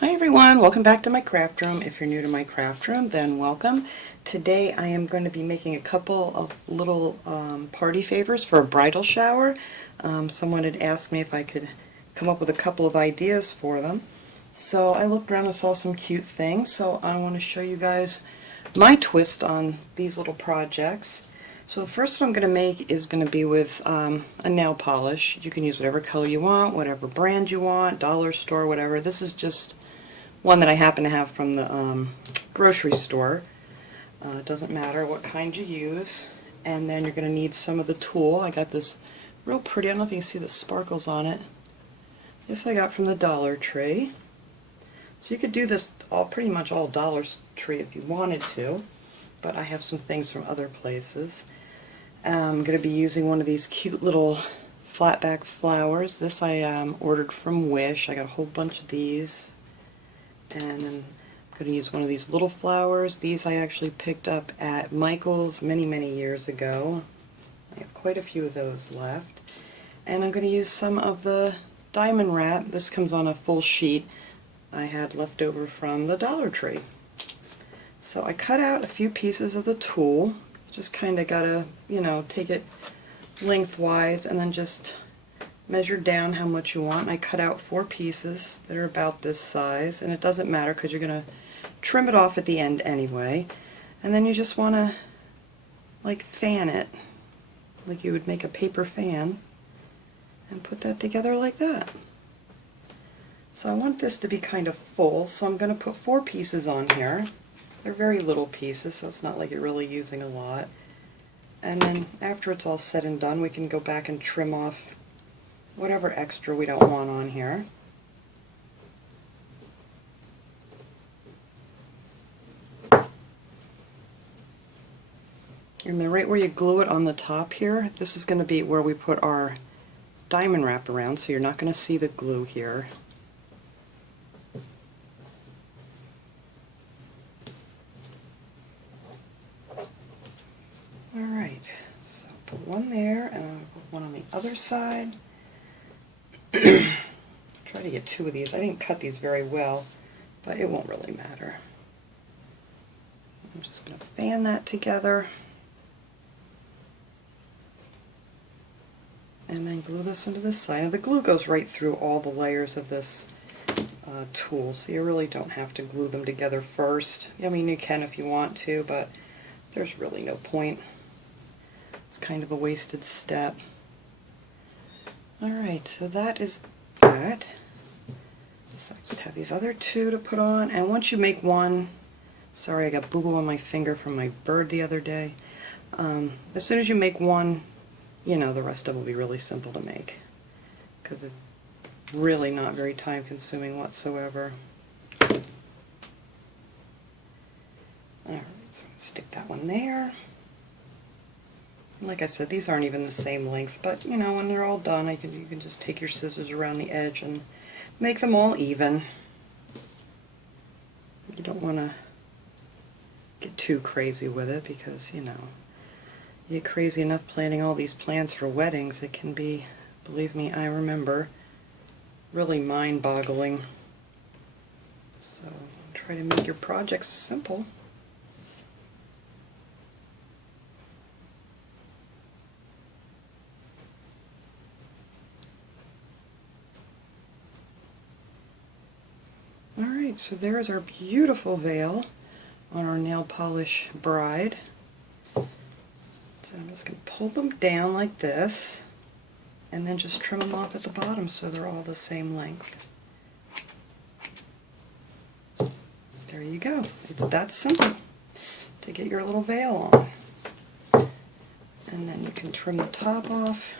Hi everyone, welcome back to my craft room. If you're new to my craft room, then welcome. Today I am going to be making a couple of little party favors for a bridal shower. Someone had asked me if I could come up with a couple of ideas for them. So I looked around and saw some cute things, so I want to show you guys my twist on these little projects. So the first one I'm going to make is going to be with a nail polish. You can use whatever color you want, whatever brand you want, dollar store, whatever. This is just one that I happen to have from the grocery store. It doesn't matter what kind you use. And then you're going to need some of the tulle. I got this real pretty, I don't know if you can see the sparkles on it. This I got from the Dollar Tree. So you could do this pretty much all Dollar Tree if you wanted to, but I have some things from other places. I'm going to be using one of these cute little flat back flowers. This I ordered from Wish. I got a whole bunch of these. And then I'm going to use one of these little flowers. These I actually picked up at Michael's many years ago. I have quite a few of those left. And I'm going to use some of the diamond wrap. This comes on a full sheet I had left over from the Dollar Tree. So I cut out a few pieces of the tulle. Just kind of got to, take it lengthwise and then just measure down how much you want. I cut out 4 pieces that are about this size, and it doesn't matter because you're going to trim it off at the end anyway. And then you just want to fan it like you would make a paper fan and put that together like that. So I want this to be kind of full, so I'm going to put 4 pieces on here. They're very little pieces, so it's not like you're really using a lot. And then after it's all said and done, we can go back and trim off whatever extra we don't want on here. And then right where you glue it on the top here, this is going to be where we put our diamond wrap around, so you're not going to see the glue here. Alright, so put one there, and I'll put one on the other side. Try to get 2 of these. I didn't cut these very well, but it won't really matter. I'm just going to fan that together and then glue this into the side. And the glue goes right through all the layers of this tulle, so you really don't have to glue them together first. I mean, you can if you want to, but there's really no point. It's kind of a wasted step. Alright, so that is that. So I just have these other 2 to put on, and once you make one, sorry I got boo-boo on my finger from my bird the other day. As soon as you make one, the rest of it will be really simple to make, because it's really not very time consuming whatsoever. Alright, so I'm going to stick that one there. Like I said, these aren't even the same lengths, but when they're all done, you can just take your scissors around the edge and make them all even. You don't want to get too crazy with it because, you get crazy enough planning all these plans for weddings. It can be, believe me, I remember, really mind-boggling. So try to make your projects simple. Alright, so there's our beautiful veil on our nail polish bride. So I'm just going to pull them down like this and then just trim them off at the bottom so they're all the same length. There you go. It's that simple to get your little veil on. And then you can trim the top off.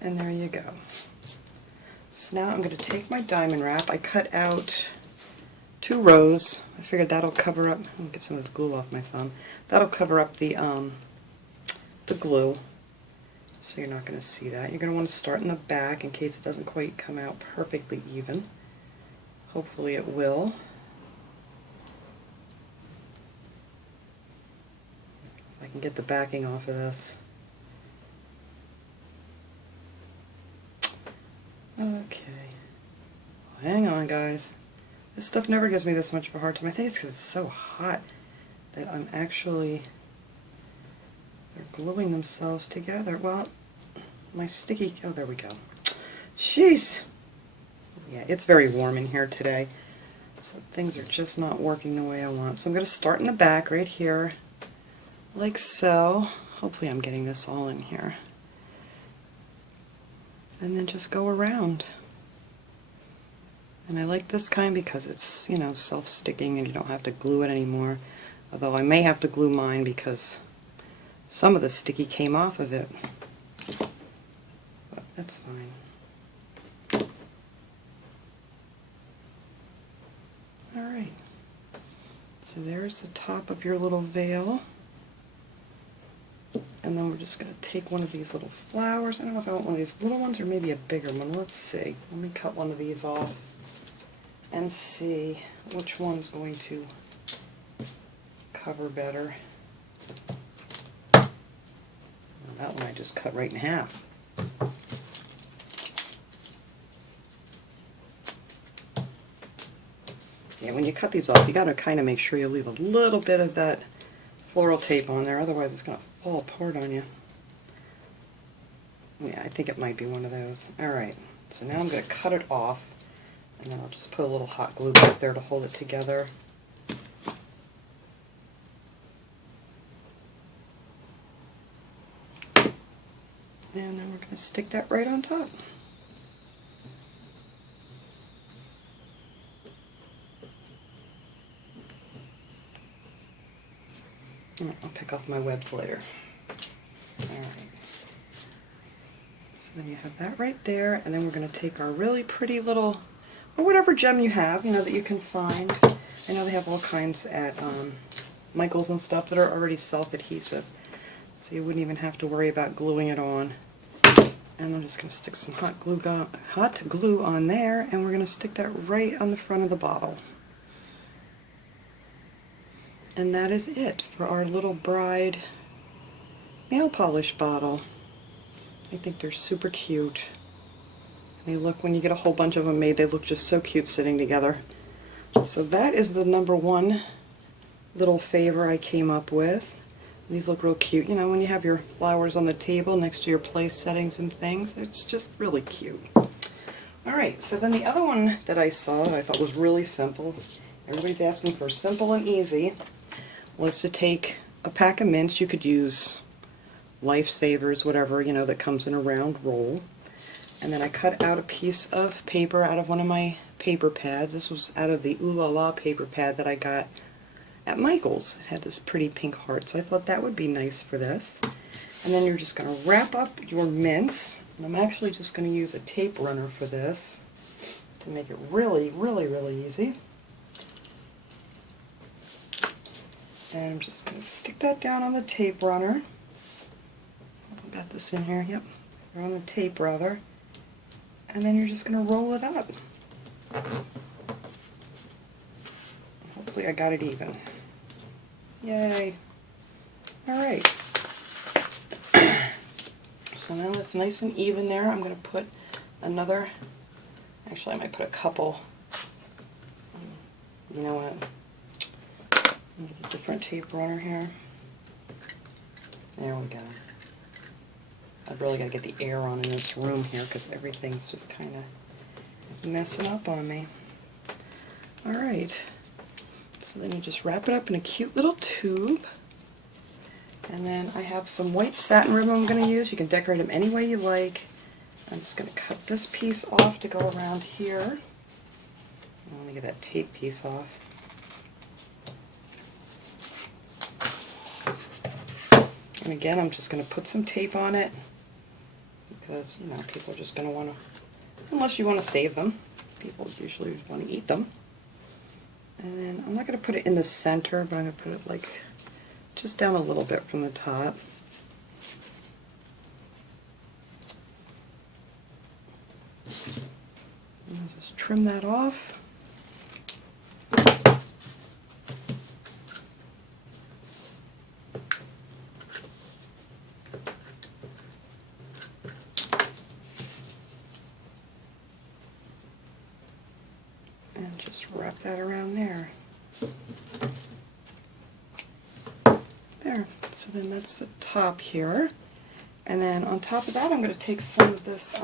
And there you go. So now I'm going to take my diamond wrap. I cut out 2 rows. I figured that'll cover up, let me get some of this glue off my thumb. That'll cover up the glue, so you're not going to see that. You're going to want to start in the back in case it doesn't quite come out perfectly even. Hopefully it will. If I can get the backing off of this. Okay. Hang on, guys. This stuff never gives me this much of a hard time. I think it's because it's so hot that I'm actually... They're gluing themselves together. Well, my sticky... Oh, there we go. Jeez! Yeah, it's very warm in here today. So things are just not working the way I want. So I'm going to start in the back right here, like so. Hopefully I'm getting this all in here. And then just go around. And I like this kind because it's, you know, self-sticking and you don't have to glue it anymore. Although I may have to glue mine because some of the sticky came off of it. But that's fine. Alright. So there's the top of your little veil. And then we're just going to take one of these little flowers. I don't know if I want one of these little ones or maybe a bigger one. Let's see. Let me cut one of these off and see which one's going to cover better. Well, that one I just cut right in half. Yeah, when you cut these off, you got to kind of make sure you leave a little bit of that floral tape on there, otherwise it's going to fall apart on you. Yeah, I think it might be one of those. Alright, so now I'm going to cut it off, and then I'll just put a little hot glue back there to hold it together. And then we're going to stick that right on top. I'll pick off my webs later. Alright. So then you have that right there, and then we're going to take our really pretty little, or whatever gem you have, you know, that you can find. I know they have all kinds at Michael's and stuff that are already self-adhesive, so you wouldn't even have to worry about gluing it on. And I'm just going to stick some hot glue on there, and we're going to stick that right on the front of the bottle. And that is it for our little bride nail polish bottle. I think they're super cute. They look, when you get a whole bunch of them made, they look just so cute sitting together. So that is the #1 little favor I came up with. These look real cute. You know, when you have your flowers on the table next to your place settings and things, it's just really cute. Alright, so then the other one that I saw that I thought was really simple, everybody's asking for simple and easy, was to take a pack of mints. You could use Lifesavers, whatever, you know, that comes in a round roll. And then I cut out a piece of paper out of one of my paper pads. This was out of the Ooh La La paper pad that I got at Michael's. It had this pretty pink heart, so I thought that would be nice for this. And then you're just going to wrap up your mints. And I'm actually just going to use a tape runner for this to make it really, really, really easy. And I'm just going to stick that down on the tape runner. I've got this in here, yep, or on the tape rather. And then you're just going to roll it up. Hopefully I got it even. Yay. Alright. So now it's nice and even there. I'm going to put another, actually I might put a couple, you know what, I'll get a different tape runner here. There we go. I've really got to get the air on in this room here because everything's just kind of messing up on me. Alright, so then you just wrap it up in a cute little tube. And then I have some white satin ribbon I'm going to use. You can decorate them any way you like. I'm just going to cut this piece off to go around here. Let me get that tape piece off. And again, I'm just going to put some tape on it because, you know, people are just going to want to, unless you want to save them, people usually want to eat them. And then I'm not going to put it in the center, but I'm going to put it like just down a little bit from the top. And I'll just trim that off. Just wrap that around there. There. So then that's the top here. And then on top of that, I'm going to take some of this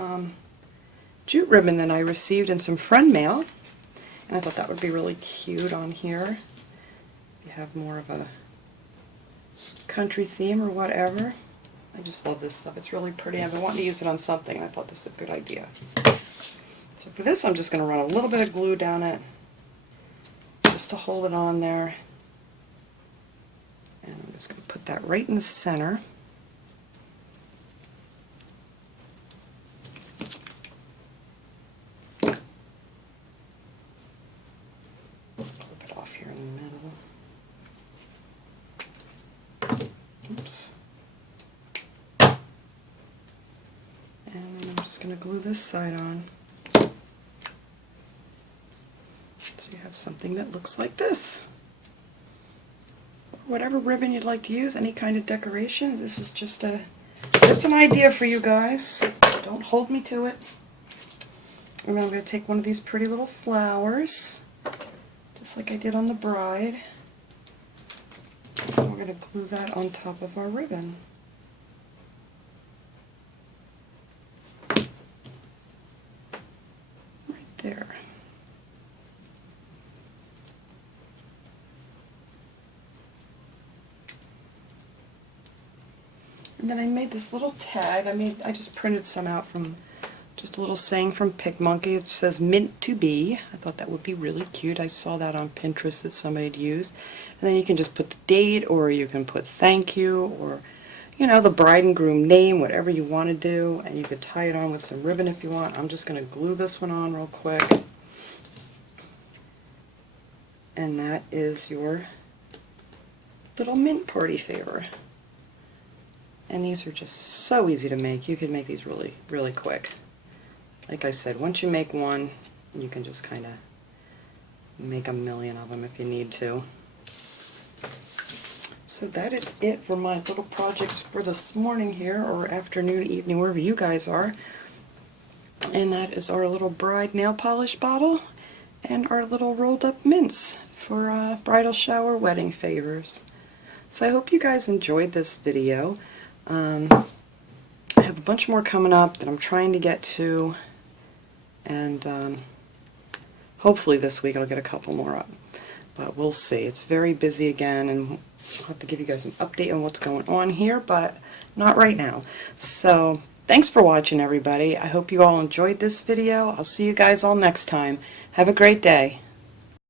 jute ribbon that I received in some friend mail. And I thought that would be really cute on here. If you have more of a country theme or whatever. I just love this stuff. It's really pretty. I've been wanting to use it on something, and I thought this was a good idea. So for this, I'm just going to run a little bit of glue down it, just to hold it on there. And I'm just going to put that right in the center. Clip it off here in the middle. Oops. And then I'm just going to glue this side on. So you have something that looks like this. Whatever ribbon you'd like to use, any kind of decoration. This is just an idea for you guys. Don't hold me to it. And then I'm going to take one of these pretty little flowers, just like I did on the bride. And we're going to glue that on top of our ribbon. Right there. And then I made this little tag. I just printed some out from just a little saying from PicMonkey. It says "Mint to Be." I thought that would be really cute. I saw that on Pinterest that somebody had used. And then you can just put the date, or you can put thank you, or the bride and groom name, whatever you want to do. And you could tie it on with some ribbon if you want. I'm just going to glue this one on real quick. And that is your little mint party favor. And these are just so easy to make. You can make these really, really quick. Like I said, once you make one, you can just kind of make a million of them if you need to. So that is it for my little projects for this morning here, or afternoon, evening, wherever you guys are. And that is our little bride nail polish bottle and our little rolled up mints for bridal shower wedding favors. So I hope you guys enjoyed this video. I have a bunch more coming up that I'm trying to get to, and hopefully this week I'll get a couple more up, but we'll see. It's very busy again, and I'll have to give you guys an update on what's going on here, but not right now. So thanks for watching, everybody. I hope you all enjoyed this video. I'll see you guys all next time. Have a great day.